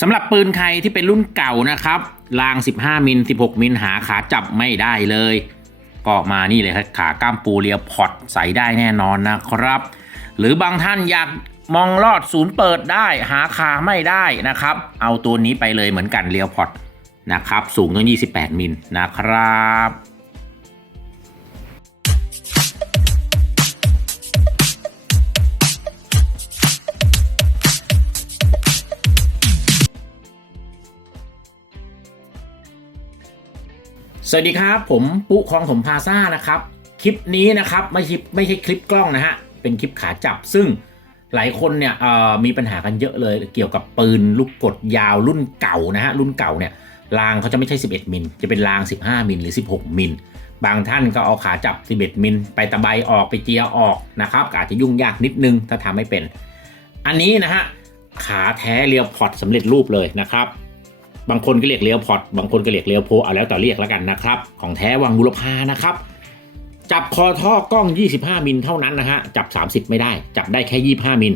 สำหรับปืนใครที่เป็นรุ่นเก่านะครับราง 15 มิล 16 มิลหาขาจับไม่ได้เลย ก็มานี่เลยครับขาก้ามปูเรียพอร์ตใส่ได้แน่นอนนะครับ หรือบางท่านอยากมองลอดศูนย์เปิดได้หาคาไม่ได้นะครับ เอาตัวนี้ไปเลยเหมือนกันเรียพอร์ตนะครับ สูงตั้ง28 มิลนะครับ สวัสดีครับผมปุ๊คองถมพาซ่านะครับ คลิปนี้นะครับไม่ใช่ไม่ใช่คลิปกล้องนะฮะเป็นคลิปขาจับซึ่งหลายคนเนี่ยมีปัญหากันเยอะเลยเกี่ยวกับปืนลูกกดยาวรุ่นเก่านะฮะรุ่นเก่าเนี่ยรางเขาจะไม่ใช่ 11 มิลจะเป็นราง 15 มิลหรือ 16 มิลบางท่านก็เอาขาจับ 11 มิลไปตะไบออกไปเจียออกนะครับอาจจะยุ่งยากนิดนึงถ้าทำไม่เป็น อันนี้นะฮะขาแท้เรียวพอร์ตสำเร็จรูปเลยนะครับ บางคนก็เรียกเลียวพอร์ตบางคนก็เรียกเลียวโพเอาแล้วแต่เรียกแล้วกันนะครับ ของแท้วังบุรพานะครับ จับคอท่อกล้อง 25 มิลเท่านั้นนะฮะจับ 30 ไม่ได้ จับได้แค่ 25 มิล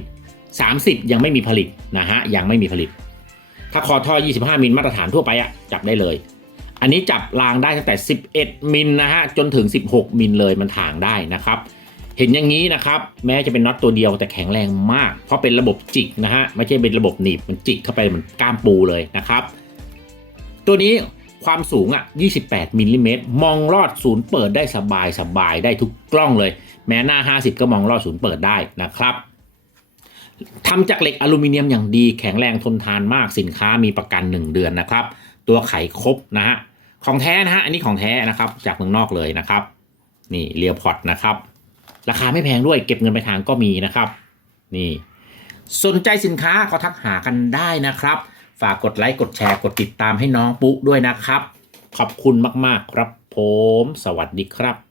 30 ยังไม่มีผลิตนะฮะยังไม่มีผลิต ถ้าคอท่อ 25 มิลมาตรฐานทั่วไปอะจับได้เลย อันนี้จับรางได้ตั้งแต่ 11 มิลนะฮะจนถึง 16 มิลเลยมันถ่างได้นะครับเห็นอย่างนี้นะครับ แม้จะเป็นน็อตตัวเดียวแต่แข็งแรงมาก เพราะเป็นระบบจิกนะฮะ ไม่ใช่เป็นระบบหนีบมันจิกเข้าไปมันกล้ามปูเลยนะครับ ตัวนี้ความสูงอะ 28มิลลิเมตรมองลอดศูนย์เปิดได้สบายสบายได้ทุกกล้องเลย แม้หน้า 50 ก็มองลอดศูนย์เปิดได้นะครับทำจากเหล็กอลูมิเนียมอย่างดีแข็งแรงทนทานมากสินค้ามีประกัน 1 เดือนนะครับ ตัวไขครบนะฮะของแท้นะฮะอันนี้ของแท้นะครับจากเมืองนอกเลยนะครับ นี่เรียวพอร์ตนะครับ ราคาไม่แพงด้วยเก็บเงินไปลายทางก็มีนะครับ นี่ สนใจสินค้าก็ทักหากันได้นะครับ ฝากกดไลค์กดแชร์กดติดตามให้น้องปุ๊ด้วยนะครับ ขอบคุณมากๆครับผม สวัสดีครับ